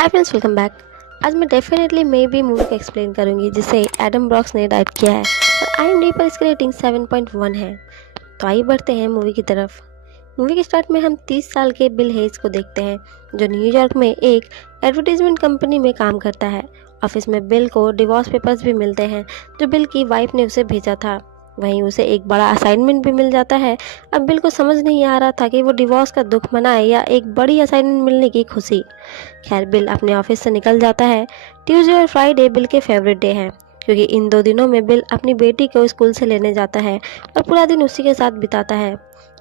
Hi friends, welcome back. आज मैं definitely may be movie को एक्सप्लेन करूंगी जिसे एडम ब्रॉक्स ने डायरेक्ट किया है और IMDb पर इसकी रेटिंग 7.1 है। तो आइए बढ़ते हैं मूवी की तरफ। मूवी के स्टार्ट में हम 30 साल के बिल हेज को देखते हैं जो न्यूयॉर्क में एक एडवर्टीजमेंट कंपनी में काम करता है। ऑफिस में बिल को डिवोर्स पेपर्स भी मिलते हैं जो बिल की वाइफ ने उसे भेजा था। वहीं उसे एक बड़ा असाइनमेंट भी मिल जाता है। अब बिल को समझ नहीं आ रहा था कि वो डिवोर्स का दुख मनाए या एक बड़ी असाइनमेंट मिलने की खुशी। खैर, बिल अपने ऑफिस से निकल जाता है। ट्यूसडे और फ्राइडे बिल के फेवरेट डे हैं क्योंकि इन दो दिनों में बिल अपनी बेटी को स्कूल से लेने जाता है और पूरा दिन उसी के साथ बिताता है।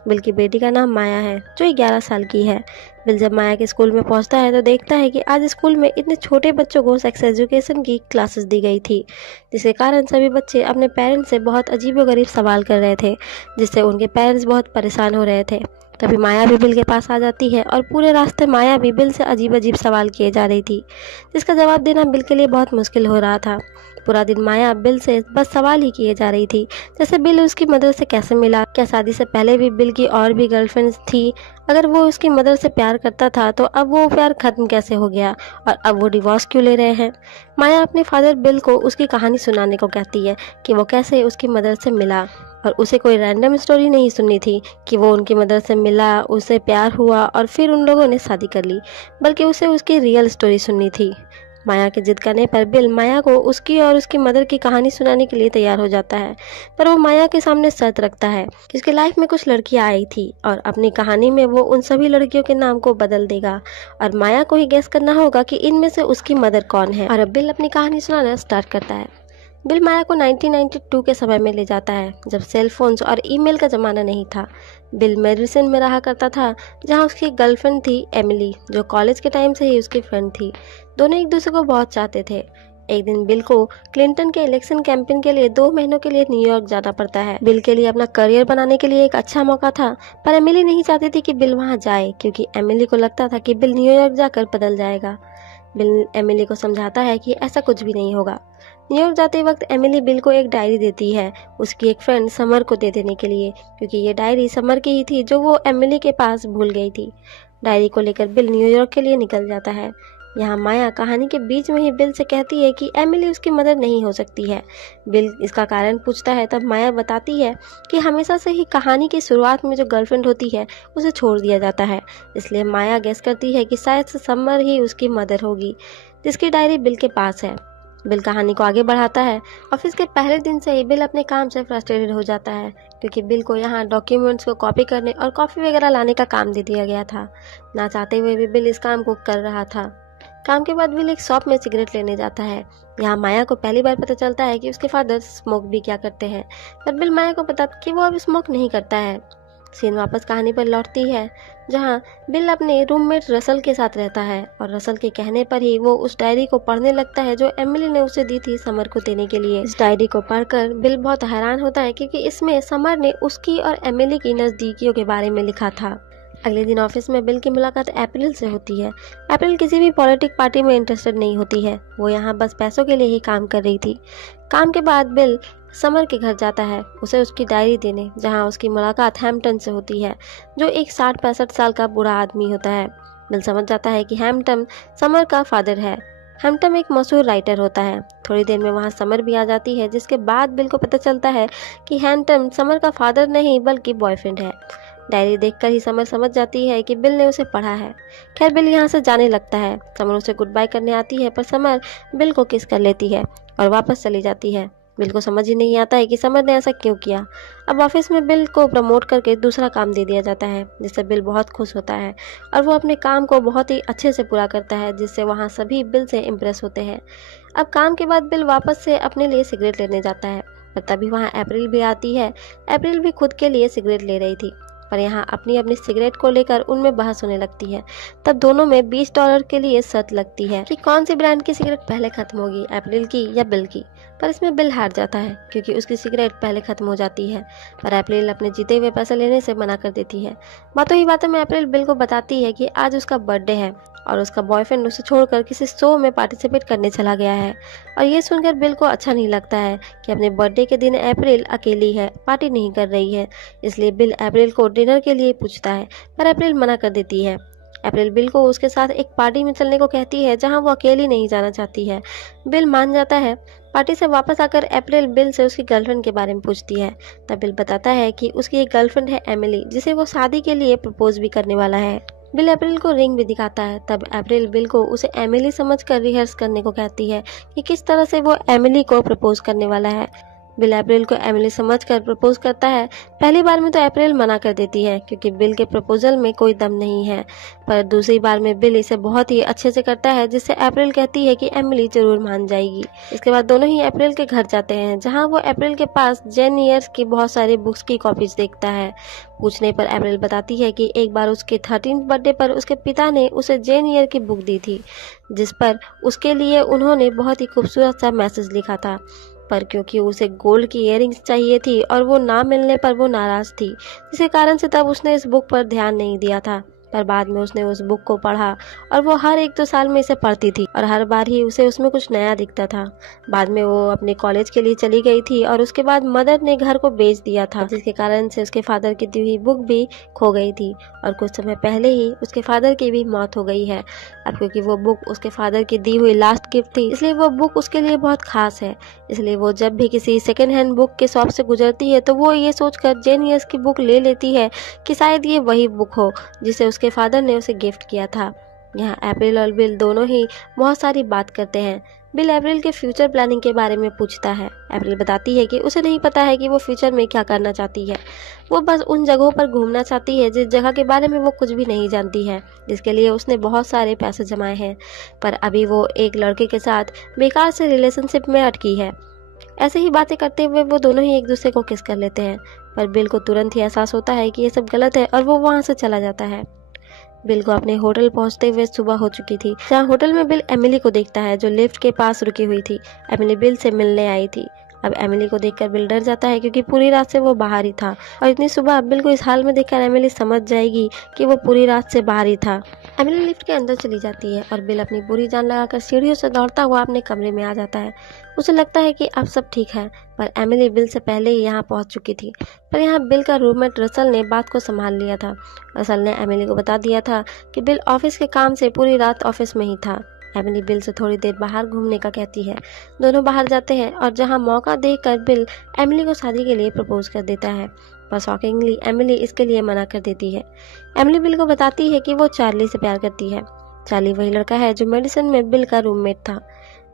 बिल की बेटी का नाम माया है जो 11 साल की है। बिल जब माया के स्कूल में पहुंचता है तो देखता है कि आज स्कूल में इतने छोटे बच्चों को सेक्स एजुकेशन की क्लासेस दी गई थी, जिसके कारण सभी बच्चे अपने पेरेंट्स से बहुत अजीबोगरीब सवाल कर रहे थे, जिससे उनके पेरेंट्स बहुत परेशान हो रहे थे। तभी माया भी बिल के पास आ जाती है और पूरे रास्ते माया भी बिल से अजीब अजीब सवाल किए जा रही थी, जिसका जवाब देना बिल के लिए बहुत मुश्किल हो रहा था। पूरा दिन माया बिल से बस सवाल ही किए जा रही थी, जैसे बिल उसकी मदर से कैसे मिला, क्या शादी से पहले भी बिल की और भी गर्लफ्रेंड्स थी, अगर वो उसकी मदर से प्यार करता था तो अब वो प्यार खत्म कैसे हो गया और अब वो डिवोर्स क्यों ले रहे हैं। माया अपने फादर बिल को उसकी कहानी सुनाने को कहती है कि वो कैसे उसकी मदर से मिला और उसे कोई रैंडम स्टोरी नहीं सुननी थी कि वो उनकी मदर से मिला, उसे प्यार हुआ और फिर उन लोगों ने शादी कर ली, बल्कि उसे उसकी रियल स्टोरी सुननी थी। माया के जिद करने पर बिल माया को उसकी और उसकी मदर की कहानी सुनाने के लिए तैयार हो जाता है, पर वो माया के सामने शर्त रखता है कि उसकी लाइफ में कुछ लड़कियां आई थी और अपनी कहानी में वो उन सभी लड़कियों के नाम को बदल देगा और माया को ही गेस करना होगा कि इनमें से उसकी मदर कौन है। और अब बिल अपनी कहानी सुनाना स्टार्ट करता है। बिल माया को 1992 के समय में ले जाता है जब सेल फोन्स और ईमेल का ज़माना नहीं था। बिल मेडिसिन में रहा करता था जहां उसकी गर्लफ्रेंड थी एमिली, जो कॉलेज के टाइम से ही उसकी फ्रेंड थी। दोनों एक दूसरे को बहुत चाहते थे। एक दिन बिल को क्लिंटन के इलेक्शन कैंपेन के लिए 2 महीनों के लिए न्यूयॉर्क जाना पड़ता है। बिल के लिए अपना करियर बनाने के लिए एक अच्छा मौका था, पर एमिली नहीं चाहती थी कि बिल वहां जाए क्योंकि एमिली को लगता था कि बिल न्यूयॉर्क जाकर बदल जाएगा। बिल एमिली को समझाता है कि ऐसा कुछ भी नहीं होगा। न्यूयॉर्क जाते वक्त एमिली बिल को एक डायरी देती है उसकी एक फ्रेंड समर को दे देने के लिए, क्योंकि ये डायरी समर की ही थी जो वो एमिली के पास भूल गई थी। डायरी को लेकर बिल न्यूयॉर्क के लिए निकल जाता है। यहाँ माया कहानी के बीच में ही बिल से कहती है कि एमिली उसकी मदर नहीं हो सकती है। बिल इसका कारण पूछता है तब माया बताती है कि हमेशा से ही कहानी की शुरुआत में जो गर्लफ्रेंड होती है उसे छोड़ दिया जाता है, इसलिए माया गेस करती है कि शायद से समर ही उसकी मदर होगी जिसकी डायरी बिल के पास है। बिल कहानी को आगे बढ़ाता है। ऑफिस के पहले दिन से ही बिल अपने काम से फ्रस्ट्रेटेड हो जाता है क्योंकि बिल को यहाँ डॉक्यूमेंट्स को कॉपी करने और कॉफ़ी वगैरह लाने का काम दे दिया गया था। ना चाहते हुए भी बिल इस काम को कर रहा था। काम के बाद बिल एक शॉप में सिगरेट लेने जाता है। यहाँ माया को पहली बार पता चलता है कि उसके फादर स्मोक भी क्या करते हैं, पर बिल माया को बताता कि वो अब स्मोक नहीं करता है। सीन वापस कहानी पर लौटती है जहाँ बिल अपने रूममेट रसल के साथ रहता है और रसल के कहने पर ही वो उस डायरी को पढ़ने लगता है जो एमिली ने उसे दी थी समर को देने के लिए। इस डायरी को पढ़कर बिल बहुत हैरान होता है क्योंकि इसमें समर ने उसकी और एमिली की नज़दीकियों के बारे में लिखा था। अगले दिन ऑफिस में बिल की मुलाकात अप्रैल से होती है। अप्रैल किसी भी पॉलिटिक पार्टी में इंटरेस्टेड नहीं होती है, वो यहाँ बस पैसों के लिए ही काम कर रही थी। काम के बाद बिल समर के घर जाता है उसे उसकी डायरी देने, जहाँ उसकी मुलाकात हैम्पटन से होती है जो एक 60-65 साल का बूढ़ा आदमी होता है। बिल समझ जाता है कि हैम्पटन समर का फादर है। हैम्पटन एक मशहूर राइटर होता है। थोड़ी देर में वहाँ समर भी आ जाती है, जिसके बाद बिल को पता चलता है कि हैम्पटन समर का फादर नहीं बल्कि बॉयफ्रेंड है। डायरी देखकर ही समर समझ जाती है कि बिल ने उसे पढ़ा है। खैर, बिल यहाँ से जाने लगता है। समर उसे गुड बाय करने आती है पर समर बिल को किस कर लेती है और वापस चली जाती है। बिल को समझ ही नहीं आता है कि समर ने ऐसा क्यों किया। अब ऑफिस में बिल को प्रमोट करके दूसरा काम दे दिया जाता है, जिससे बिल बहुत खुश होता है और वो अपने काम को बहुत ही अच्छे से पूरा करता है, जिससे वहाँ सभी बिल से इम्प्रेस होते हैं। अब काम के बाद बिल वापस से अपने लिए सिगरेट लेने जाता है, पर तभी वहाँ अप्रैल भी आती है। अप्रैल भी खुद के लिए सिगरेट ले रही थी, पर यहाँ अपनी अपनी सिगरेट को लेकर उनमें बहस होने लगती है। तब दोनों में $20 के लिए शर्त लगती है कि कौन सी ब्रांड की सिगरेट पहले खत्म होगी, अप्रैल की या बिल की। पर इसमें बिल हार जाता है क्योंकि उसकी सिगरेट पहले खत्म हो जाती है, पर अप्रैल अपने जीते हुए पैसे लेने से मना कर देती है। बातों ही बातों में अप्रैल बिल को बताती है कि आज उसका बर्थडे है और उसका बॉयफ्रेंड उसे छोड़कर किसी शो में पार्टिसिपेट करने चला गया है। और ये सुनकर बिल को अच्छा नहीं लगता है कि अपने बर्थडे के दिन अप्रैल अकेली है, पार्टी नहीं कर रही है। इसलिए बिल अप्रैल को डिनर के लिए पूछता है, पर अप्रैल मना कर देती है। अप्रैल बिल को उसके साथ एक पार्टी में चलने को कहती है जहां वो अकेली नहीं जाना चाहती है। बिल मान जाता है। पार्टी से वापस आकर अप्रैल बिल से उसकी गर्लफ्रेंड के बारे में पूछती है। तब बिल बताता है कि उसकी एक गर्लफ्रेंड है एमिली, जिसे वो शादी के लिए प्रपोज भी करने वाला है। बिल अप्रैल को रिंग भी दिखाता है। तब अप्रैल बिल को उसे एमिली समझकर रिहर्स करने को कहती है कि किस तरह से वो एमिली को प्रपोज करने वाला है। बिल अप्रैल को एमिली समझकर प्रपोज करता है। पहली बार में तो अप्रैल मना कर देती है क्योंकि बिल के प्रपोजल में कोई दम नहीं है, पर दूसरी बार में बिल इसे बहुत ही अच्छे से करता है, जिससे अप्रैल कहती है कि एमिली जरूर मान जाएगी। इसके बाद दोनों ही अप्रैल के घर जाते हैं, जहां वो अप्रैल के पास जेन ईयर्स की बहुत सारी बुक्स की कॉपीज देखता है। पूछने पर अप्रैल बताती है कि एक बार उसके 13th बर्थडे पर उसके पिता ने उसे जेन ईयर की बुक दी थी, जिस पर उसके लिए उन्होंने बहुत ही खूबसूरत सा मैसेज लिखा था। पर क्योंकि उसे गोल्ड की इयररिंग्स चाहिए थी और वो ना मिलने पर वो नाराज थी, जिसके कारण से तब उसने इस बुक पर ध्यान नहीं दिया था। पर बाद में उसने उस बुक को पढ़ा और वो हर 1-2 साल में इसे पढ़ती थी और हर बार ही उसे उसमें कुछ नया दिखता था। बाद में वो अपने कॉलेज के लिए चली गई थी और उसके बाद मदर ने घर को बेच दिया था, जिसके कारण से उसके फादर की दी हुई बुक भी खो गई थी और कुछ समय पहले ही उसके फादर की भी मौत हो गई है। अब क्योंकि वो बुक उसके फादर की दी हुई लास्ट गिफ्ट थी, इसलिए वो बुक उसके लिए बहुत खास है। इसलिए वो जब भी किसी सेकेंड हैंड बुक के शॉप से गुजरती है तो वो ये सोचकर जेन ईयर्स की बुक ले लेती है कि शायद ये वही बुक हो जिसे उसके फादर ने उसे गिफ्ट किया था। यहाँ अप्रैल और बिल दोनों ही बहुत सारी बात करते हैं। बिल अप्रैल के फ्यूचर प्लानिंग के बारे में पूछता है। अप्रैल बताती है कि उसे नहीं पता है कि वो फ्यूचर में क्या करना चाहती है। वो बस उन जगहों पर घूमना चाहती है जिस जगह के बारे में वो कुछ भी नहीं जानती है, जिसके लिए उसने बहुत सारे पैसे जमाए हैं। पर अभी वो एक लड़के के साथ बेकार से रिलेशनशिप में अटकी है। ऐसे ही बातें करते हुए वो दोनों ही एक दूसरे को किस कर लेते हैं, पर बिल को तुरंत ही एहसास होता है कि ये सब गलत है और वो वहाँ से चला जाता है। बिल को अपने होटल पहुंचते हुए सुबह हो चुकी थी, जहां होटल में बिल एमिली को देखता है जो लिफ्ट के पास रुकी हुई थी। एमिली बिल से मिलने आई थी। अब एमिली को देखकर बिल डर जाता है क्योंकि पूरी रात से वो बाहर ही था और इतनी सुबह बिल को इस हाल में देखकर एमिली समझ जाएगी कि वो पूरी रात से बाहर ही था। एमिली लिफ्ट के अंदर चली जाती है और बिल अपनी पूरी जान लगाकर सीढ़ियों से दौड़ता हुआ अपने कमरे में आ जाता है। उसे लगता है कि अब सब ठीक है, पर एमिली बिल से पहले ही यहाँ पहुँच चुकी थी। पर यहाँ बिल का रूममेट रसल ने बात को संभाल लिया था। रसल ने एमिली को बता दिया था कि बिल ऑफिस के काम से पूरी रात ऑफिस में ही था। एमिली बिल से थोड़ी देर बाहर घूमने का कहती है। दोनों बाहर जाते हैं और जहां मौका देखकर बिल एमिली को शादी के लिए प्रपोज कर देता है, पर शॉकिंगली एमिली इसके लिए मना कर देती है। एमिली बिल को बताती है कि वो चार्ली से प्यार करती है। चार्ली वही लड़का है जो मेडिसिन में बिल का रूममेट था।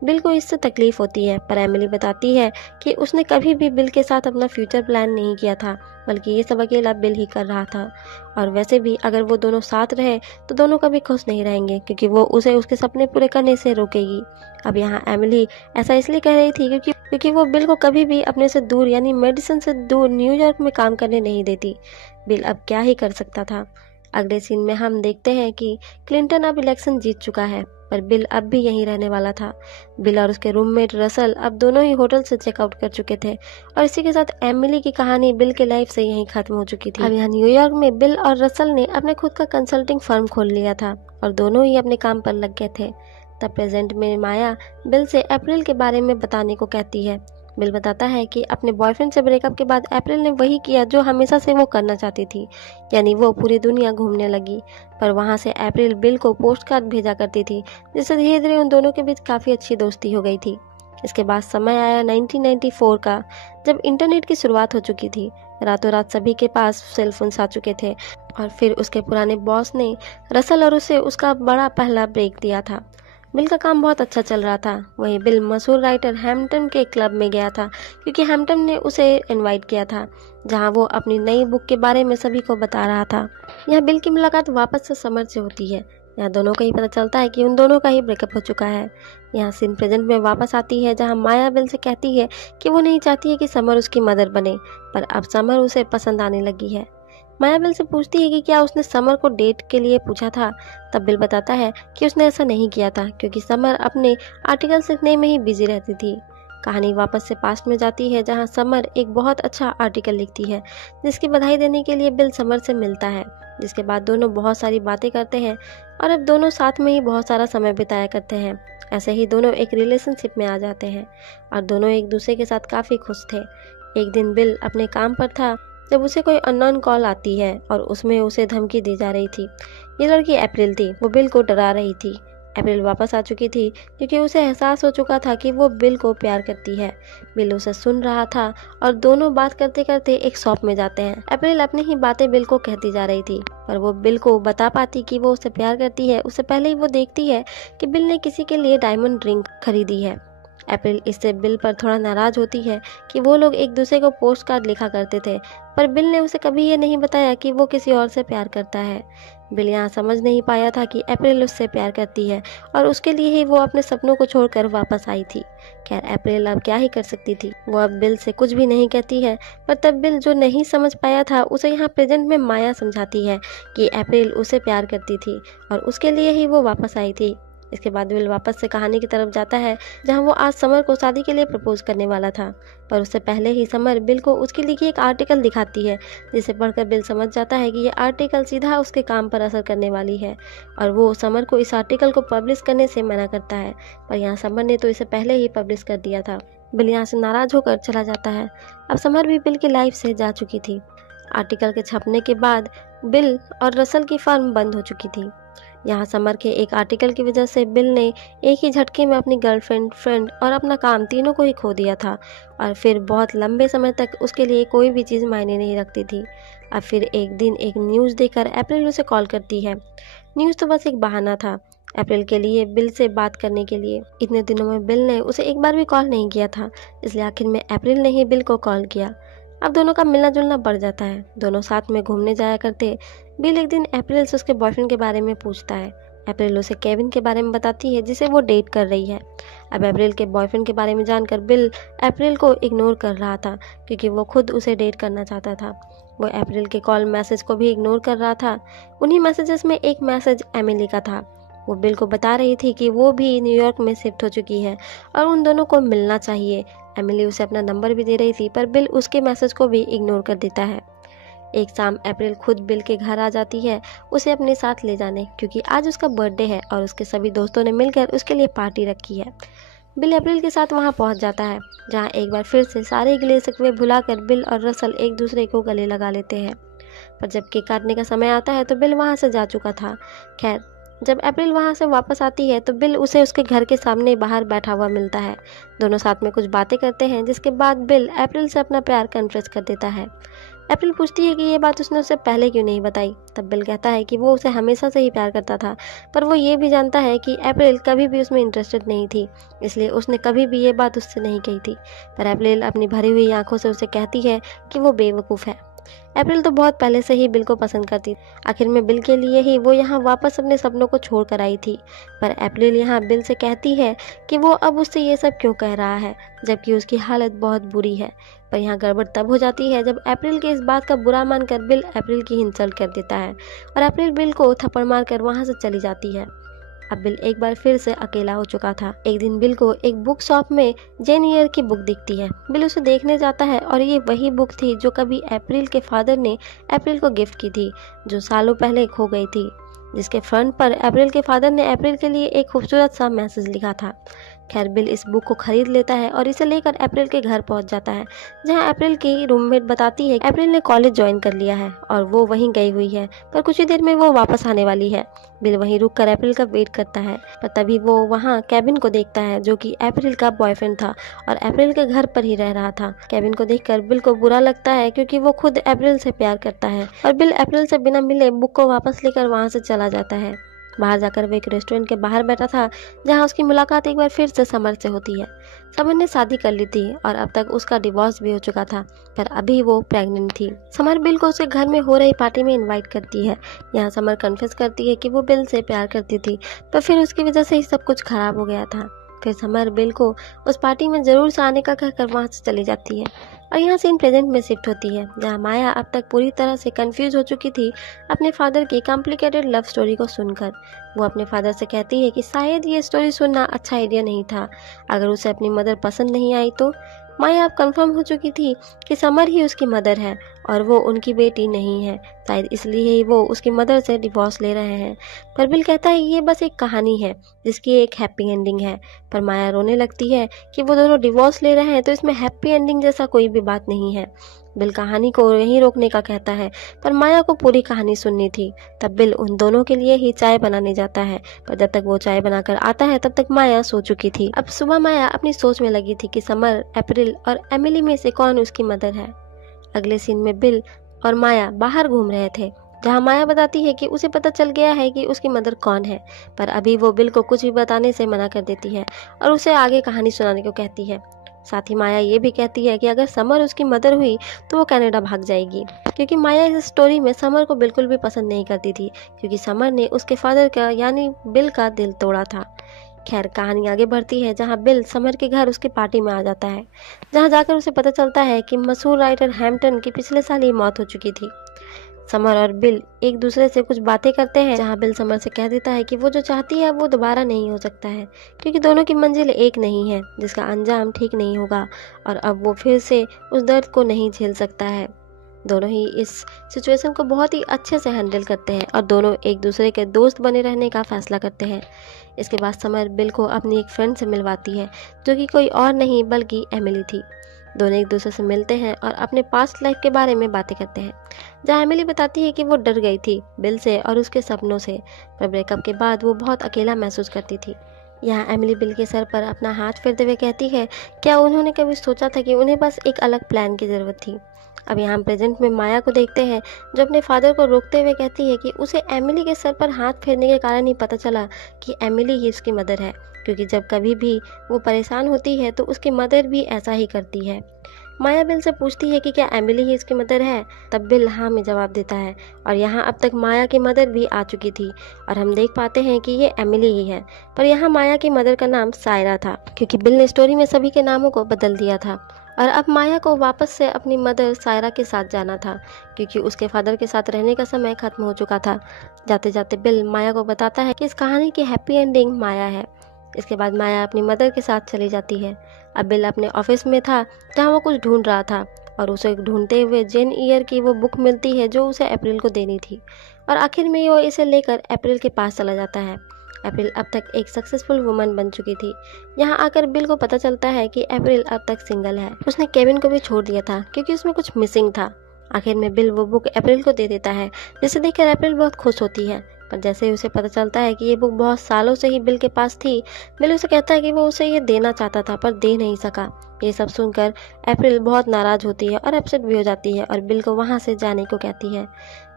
बिल को इससे तकलीफ होती है, पर एमिली बताती है कि उसने कभी भी बिल के साथ अपना फ्यूचर प्लान नहीं किया था, बल्कि ये सब अकेला बिल ही कर रहा था। और वैसे भी अगर वो दोनों साथ रहे तो दोनों कभी खुश नहीं रहेंगे, क्योंकि वो उसे उसके सपने पूरे करने से रोकेगी। अब यहाँ एमिली ऐसा इसलिए कह रही थी क्योंकि वो बिल को कभी भी अपने से दूर यानी मेडिसिन से दूर न्यूयॉर्क में काम करने नहीं देती। बिल अब क्या ही कर सकता था। अगले सीन में हम देखते हैं कि क्लिंटन अब इलेक्शन जीत चुका है, पर बिल अब भी यहीं रहने वाला था। बिल और उसके रूममेट रसल अब दोनों ही होटल से चेकआउट कर चुके थे और इसी के साथ एमिली की कहानी बिल के लाइफ से यहीं खत्म हो चुकी थी। अब यहाँ न्यूयॉर्क में बिल और रसल ने अपने खुद का कंसल्टिंग फर्म खोल लिया था और दोनों ही अपने काम पर लग गए थे। तब प्रेजेंट में माया बिल से अप्रैल के बारे में बताने को कहती है। बिल बताता है कि अपने बॉयफ्रेंड से ब्रेकअप के बाद अप्रैल ने वही किया जो हमेशा से वो करना चाहती थी, यानी वो पूरी दुनिया घूमने लगी। पर वहाँ से अप्रैल बिल को पोस्ट कार्ड भेजा करती थी, जिससे धीरे धीरे उन दोनों के बीच काफ़ी अच्छी दोस्ती हो गई थी। इसके बाद समय आया 1994 का, जब इंटरनेट की शुरुआत हो चुकी थी। रातों रात सभी के पास सेलफोन्स आ चुके थे और फिर उसके पुराने बॉस ने रसल और उसे उसका बड़ा पहला ब्रेक दिया था। बिल का काम बहुत अच्छा चल रहा था। वहीं बिल मशहूर राइटर हैम्पटन के क्लब में गया था क्योंकि हैम्पटन ने उसे इनवाइट किया था, जहां वो अपनी नई बुक के बारे में सभी को बता रहा था। यहाँ बिल की मुलाकात वापस से समर से होती है। यहाँ दोनों का ही पता चलता है कि उन दोनों का ही ब्रेकअप हो चुका है। यहाँ सीन प्रेजेंट में वापस आती है, जहाँ माया बिल से कहती है कि वो नहीं चाहती है कि समर उसकी मदर बने, पर अब समर उसे पसंद आने लगी है। माया बिल से पूछती है कि क्या उसने समर को डेट के लिए पूछा था। तब बिल बताता है कि उसने ऐसा नहीं किया था क्योंकि समर अपने आर्टिकल्स लिखने में ही बिजी रहती थी। कहानी वापस से पास्ट में जाती है, जहां समर एक बहुत अच्छा आर्टिकल लिखती है, जिसकी बधाई देने के लिए बिल समर से मिलता है। जिसके बाद दोनों बहुत सारी बातें करते हैं और अब दोनों साथ में ही बहुत सारा समय बिताया करते हैं। ऐसे ही दोनों एक रिलेशनशिप में आ जाते हैं और दोनों एक दूसरे के साथ काफ़ी खुश थे। एक दिन बिल अपने काम पर था जब उसे कोई अननोन कॉल आती है और उसमें उसे धमकी दी जा रही थी। ये लड़की अप्रैल थी, वो बिल को डरा रही थी। अप्रैल वापस आ चुकी थी क्योंकि उसे एहसास हो चुका था कि वो बिल को प्यार करती है। बिल उसे सुन रहा था और दोनों बात करते करते एक शॉप में जाते हैं। अप्रैल अपनी ही बातें बिल को कहती जा रही थी, पर वो बिल को बता पाती कि वो उसे प्यार करती है उससे पहले ही वो देखती है कि बिल ने किसी के लिए डायमंड रिंग खरीदी है। अप्रैल इससे बिल पर थोड़ा नाराज होती है कि वो लोग एक दूसरे को पोस्ट कार्ड लिखा करते थे, पर बिल ने उसे कभी ये नहीं बताया कि वो किसी और से प्यार करता है। बिल यहाँ समझ नहीं पाया था कि अप्रैल उससे प्यार करती है और उसके लिए ही वो अपने सपनों को छोड़कर वापस आई थी। खैर अप्रैल अब क्या ही कर सकती थी, वो अब बिल से कुछ भी नहीं कहती है। पर तब बिल जो नहीं समझ पाया था उसे यहाँ प्रेजेंट में माया समझाती है कि अप्रैल उसे प्यार करती थी और उसके लिए ही वो वापस आई थी। इसके बाद बिल वापस से कहानी की तरफ जाता है जहां वो आज समर को शादी के लिए प्रपोज करने वाला था, पर उससे पहले ही समर बिल को उसकी लिखी एक आर्टिकल दिखाती है, जिसे पढ़कर बिल समझ जाता है कि ये आर्टिकल सीधा उसके काम पर असर करने वाली है और वो समर को इस आर्टिकल को पब्लिश करने से मना करता है। पर यहाँ समर ने तो इसे पहले ही पब्लिश कर दिया था। बिल यहाँ से नाराज होकर चला जाता है। अब समर भी बिल की लाइफ से जा चुकी थी। आर्टिकल के छपने के बाद बिल और रसल की फर्म बंद हो चुकी थी। यहाँ समर के एक आर्टिकल की वजह से बिल ने एक ही झटके में अपनी गर्लफ्रेंड, फ्रेंड और अपना काम तीनों को ही खो दिया था और फिर बहुत लंबे समय तक उसके लिए कोई भी चीज़ मायने नहीं रखती थी। अब फिर एक दिन एक न्यूज़ देखकर अप्रैल उसे कॉल करती है। न्यूज़ तो बस एक बहाना था अप्रैल के लिए बिल से बात करने के लिए। इतने दिनों में बिल ने उसे एक बार भी कॉल नहीं किया था, इसलिए आखिर में अप्रैल ने ही बिल को कॉल किया। अब दोनों का मिलना जुलना बढ़ जाता है, दोनों साथ में घूमने जाया करते। बिल एक दिन अप्रैल से उसके बॉयफ्रेंड के बारे में पूछता है। अप्रैल उसे केविन के बारे में बताती है जिसे वो डेट कर रही है। अब अप्रैल के बॉयफ्रेंड के बारे में जानकर बिल अप्रैल को इग्नोर कर रहा था क्योंकि वो खुद उसे डेट करना चाहता था। वो अप्रैल के कॉल मैसेज को भी इग्नोर कर रहा था। उन्हीं मैसेजेस में एक मैसेज एमिली का था। वो बिल को बता रही थी कि वो भी न्यूयॉर्क में शिफ्ट हो चुकी है और उन दोनों को मिलना चाहिए। एमिली उसे अपना नंबर भी दे रही थी, पर बिल उसके मैसेज को भी इग्नोर कर देता है। एक शाम अप्रैल खुद बिल के घर आ जाती है उसे अपने साथ ले जाने, क्योंकि आज उसका बर्थडे है और उसके सभी दोस्तों ने मिलकर उसके लिए पार्टी रखी है। बिल अप्रैल के साथ वहां पहुंच जाता है, जहां एक बार फिर से सारे गिले शिकवे भुलाकर बिल और रसल एक दूसरे को गले लगा लेते हैं। पर जब केक काटने का समय आता है तो बिल वहां से जा चुका था। खैर जब अप्रैल वहां से वापस आती है तो बिल उसे उसके घर के सामने बाहर बैठा हुआ मिलता है। दोनों साथ में कुछ बातें करते हैं, जिसके बाद बिल अप्रैल से अपना प्यार कन्फेस कर देता है। अप्रैल पूछती है कि ये बात उसने उसे पहले क्यों नहीं बताई। तब बिल कहता है कि वो उसे हमेशा से ही प्यार करता था, पर वो ये भी जानता है कि अप्रैल कभी भी उसमें इंटरेस्टेड नहीं थी, इसलिए उसने कभी भी ये बात उससे नहीं कही थी। पर अप्रैल अपनी भरी हुई आंखों से उसे कहती है कि वो बेवकूफ़ है। अप्रैल तो बहुत पहले से ही बिल को पसंद करती। आखिर में बिल के लिए ही वो यहाँ वापस अपने सपनों को छोड़ कर आई थी। पर अप्रैल यहाँ बिल से कहती है कि वो अब उससे ये सब क्यों कह रहा है, जबकि उसकी हालत बहुत बुरी है। पर यहाँ गड़बड़ तब हो जाती है जब अप्रैल के इस बात का बुरा मानकर बिल अप्रैल की इंसल्ट कर देता है और अप्रैल बिल को थप्पड़ मारकर वहाँ से चली जाती है। अब बिल एक बार फिर से अकेला हो चुका था। एक दिन बिल को एक बुक शॉप में जेन ईयर की बुक दिखती है। बिल उसे देखने जाता है और ये वही बुक थी जो कभी अप्रैल के फादर ने अप्रैल को गिफ्ट की थी, जो सालों पहले खो गई थी, जिसके फ्रंट पर अप्रैल के फादर ने अप्रैल के लिए एक खूबसूरत सा मैसेज लिखा था। खैर बिल इस बुक को खरीद लेता है और इसे लेकर अप्रैल के घर पहुंच जाता है, जहां अप्रैल की रूममेट बताती है कि अप्रैल ने कॉलेज ज्वाइन कर लिया है और वो वहीं गई हुई है, पर कुछ ही देर में वो वापस आने वाली है। बिल वहीं रुककर अप्रैल का वेट करता है, पर तभी वो वहाँ केविन को देखता है, जो कि अप्रैल का बॉयफ्रेंड था और अप्रैल के घर पर ही रह रहा था। केविन को देखकर बिल को बुरा लगता है, क्योंकि वो खुद अप्रैल से प्यार करता है और बिल अप्रैल से बिना मिले बुक को वापस लेकर वहाँ से चला जाता है। बाहर जाकर वो एक रेस्टोरेंट के बाहर बैठा था, जहां उसकी मुलाकात एक बार फिर से समर से होती है। समर ने शादी कर ली थी और अब तक उसका डिवोर्स भी हो चुका था, पर अभी वो प्रेग्नेंट थी। समर बिल को उसके घर में हो रही पार्टी में इनवाइट करती है। यहाँ समर कन्फेस करती है कि वो बिल से प्यार करती थी, पर फिर उसकी वजह से ही सब कुछ खराब हो गया था। फिर समर बिल को उस पार्टी में जरूर से आने का कहकर वहाँ से चली जाती है और यहाँ से इन प्रेजेंट में शिफ्ट होती है, जहाँ माया अब तक पूरी तरह से कंफ्यूज हो चुकी थी अपने फादर की कॉम्प्लिकेटेड लव स्टोरी को सुनकर। वो अपने फादर से कहती है कि शायद ये स्टोरी सुनना अच्छा आइडिया नहीं था, अगर उसे अपनी मदर पसंद नहीं आई तो। माया अब कंफर्म हो चुकी थी कि समर ही उसकी मदर है और वो उनकी बेटी नहीं है, शायद इसलिए ही वो उसकी मदर से डिवोर्स ले रहे हैं। पर बिल कहता है ये बस एक कहानी है जिसकी एक हैप्पी एंडिंग है। पर माया रोने लगती है कि वो दोनों डिवोर्स ले रहे हैं तो इसमें हैप्पी एंडिंग जैसा कोई भी बात नहीं है। बिल कहानी को यहीं रोकने का कहता है, पर माया को पूरी कहानी सुननी थी। तब बिल उन दोनों के लिए ही चाय बनाने जाता है, पर जब तक वो चाय बनाकर आता है तब तक माया सो चुकी थी। अब सुबह माया अपनी सोच में लगी थी कि समर, अप्रैल और एमिली में से कौन उसकी मदर है। अगले सीन में बिल और माया बाहर घूम रहे थे, जहाँ माया बताती है कि उसे पता चल गया है कि उसकी मदर कौन है, पर अभी वो बिल को कुछ भी बताने से मना कर देती है और उसे आगे कहानी सुनाने को कहती है। साथ ही माया ये भी कहती है कि अगर समर उसकी मदर हुई तो वो कनाडा भाग जाएगी, क्योंकि माया इस स्टोरी में समर को बिल्कुल भी पसंद नहीं करती थी, क्योंकि समर ने उसके फादर का यानी बिल का दिल तोड़ा था। खैर, कहानी आगे बढ़ती है, जहाँ बिल समर के घर उसकी पार्टी में आ जाता है, जहाँ जाकर उसे पता चलता है कि मशहूर राइटर हैम्पटन की पिछले साल ही मौत हो चुकी थी। समर और बिल एक दूसरे से कुछ बातें करते हैं, जहाँ बिल समर से कह देता है कि वो जो चाहती है वो दोबारा नहीं हो सकता है, क्योंकि दोनों की मंजिल एक नहीं है, जिसका अंजाम ठीक नहीं होगा और अब वो फिर से उस दर्द को नहीं झेल सकता है। दोनों ही इस सिचुएशन को बहुत ही अच्छे से हैंडल करते हैं और दोनों एक दूसरे के दोस्त बने रहने का फैसला करते हैं। इसके बाद समर बिल को अपनी एक फ्रेंड से मिलवाती है, जो कि कोई और नहीं बल्कि एमिली थी। दोनों एक दूसरे से मिलते हैं और अपने पास्ट लाइफ के बारे में बातें करते हैं, जहाँ एमिली बताती है कि वो डर गई थी बिल से और उसके सपनों से, पर ब्रेकअप के बाद वो बहुत अकेला महसूस करती थी। यहाँ एमिली बिल के सर पर अपना हाथ फेरते हुए कहती है, क्या उन्होंने कभी सोचा था कि उन्हें बस एक अलग प्लान की ज़रूरत थी। अब यहाँ हम प्रेजेंट में माया को देखते हैं, जो अपने फादर को रोकते हुए कहती है कि उसे एमिली के सर पर हाथ फेरने के कारण ही पता चला कि एमिली ही उसकी मदर है, क्योंकि जब कभी भी वो परेशान होती है तो उसकी मदर भी ऐसा ही करती है। माया बिल से पूछती है कि क्या एमिली ही इसकी मदर है, तब बिल हाँ में जवाब देता है और यहाँ अब तक माया की मदर भी आ चुकी थी और हम देख पाते हैं कि ये एमिली ही है। पर यहाँ माया की मदर का नाम सायरा था, क्योंकि बिल ने स्टोरी में सभी के नामों को बदल दिया था और अब माया को वापस से अपनी मदर सायरा के साथ जाना था, क्योंकि उसके फादर के साथ रहने का समय खत्म हो चुका था। जाते जाते बिल माया को बताता है कि इस कहानी की हैप्पी एंडिंग माया है। इसके बाद माया अपनी मदर के साथ चली जाती है। अब बिल अपने ऑफिस में था, जहाँ वो कुछ ढूंढ रहा था और उसे ढूंढते हुए जेन ईयर की वो बुक मिलती है जो उसे अप्रैल को देनी थी, और आखिर में वो इसे लेकर अप्रैल के पास चला जाता है। अप्रैल अब तक एक सक्सेसफुल वुमन बन चुकी थी। यहाँ आकर बिल को पता चलता है कि अप्रैल अब तक सिंगल है। उसने केविन को भी छोड़ दिया था क्योंकि उसमें कुछ मिसिंग था। आखिर में बिल वो बुक अप्रैल को दे देता है, जिसे देखकर अप्रैल बहुत खुश होती है, पर जैसे ही उसे पता चलता है कि ये बुक बहुत सालों से ही बिल के पास थी, बिल उसे कहता है कि वो उसे ये देना चाहता था पर दे नहीं सका। ये सब सुनकर अप्रैल बहुत नाराज होती है और अपसेट भी हो जाती है और बिल को वहाँ से जाने को कहती है।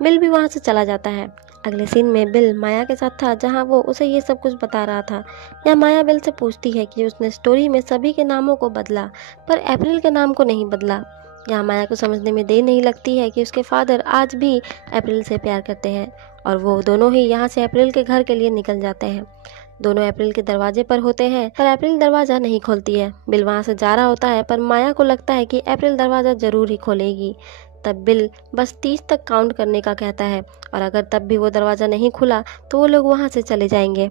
बिल भी वहाँ से चला जाता है। अगले सीन में बिल माया के साथ था, जहाँ वो उसे ये सब कुछ बता रहा था। यहाँ माया बिल से पूछती है कि उसने स्टोरी में सभी के नामों को बदला पर अप्रैल के नाम को नहीं बदला। यहाँ माया को समझने में देर नहीं लगती है कि उसके फादर आज भी अप्रैल से प्यार करते हैं और वो दोनों ही यहाँ से अप्रैल के घर के लिए निकल जाते हैं। दोनों अप्रैल के दरवाजे पर होते हैं, पर अप्रैल दरवाज़ा नहीं खोलती है। बिल वहाँ से जा रहा होता है, पर माया को लगता है कि अप्रैल दरवाज़ा ज़रूर ही खोलेगी। तब बिल बस 30 तक काउंट करने का कहता है और अगर तब भी वो दरवाज़ा नहीं खुला तो वो लोग वहाँ से चले जाएंगे।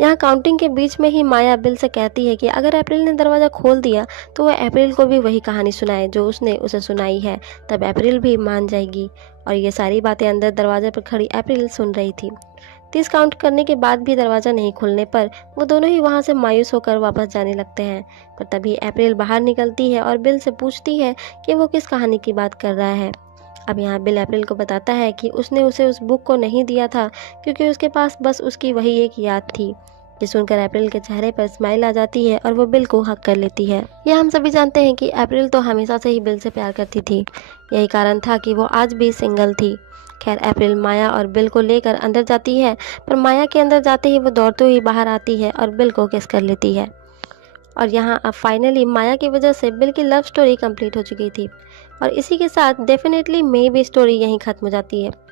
यहाँ काउंटिंग के बीच में ही माया बिल से कहती है कि अगर अप्रैल ने दरवाज़ा खोल दिया तो वह अप्रैल को भी वही कहानी सुनाए जो उसने उसे सुनाई है, तब अप्रैल भी मान जाएगी। और ये सारी बातें अंदर दरवाजे पर खड़ी अप्रैल सुन रही थी। 30 काउंट करने के बाद भी दरवाज़ा नहीं खुलने पर वो दोनों ही वहाँ से मायूस होकर वापस जाने लगते हैं, पर तभी अप्रैल बाहर निकलती है और बिल से पूछती है कि वो किस कहानी की बात कर रहा है। अब यहाँ बिल अप्रैल को बताता है कि उसने उसे उस बुक को नहीं दिया था क्योंकि उसके पास बस उसकी वही एक याद थी। ये सुनकर अप्रैल के चेहरे पर स्माइल आ जाती है और वो बिल को हक कर लेती है। यह हम सभी जानते हैं कि अप्रैल तो हमेशा से ही बिल से प्यार करती थी, यही कारण था कि वो आज भी सिंगल थी। खैर, अप्रैल माया और बिल को लेकर अंदर जाती है, पर माया के अंदर जाते ही वो दौड़ते हुए बाहर आती है और बिल को किस कर लेती है। और यहाँ अब फाइनली माया की वजह से बिल की लव स्टोरी कंप्लीट हो चुकी थी और इसी के साथ डेफिनेटली मे भी स्टोरी यहीं ख़त्म हो जाती है।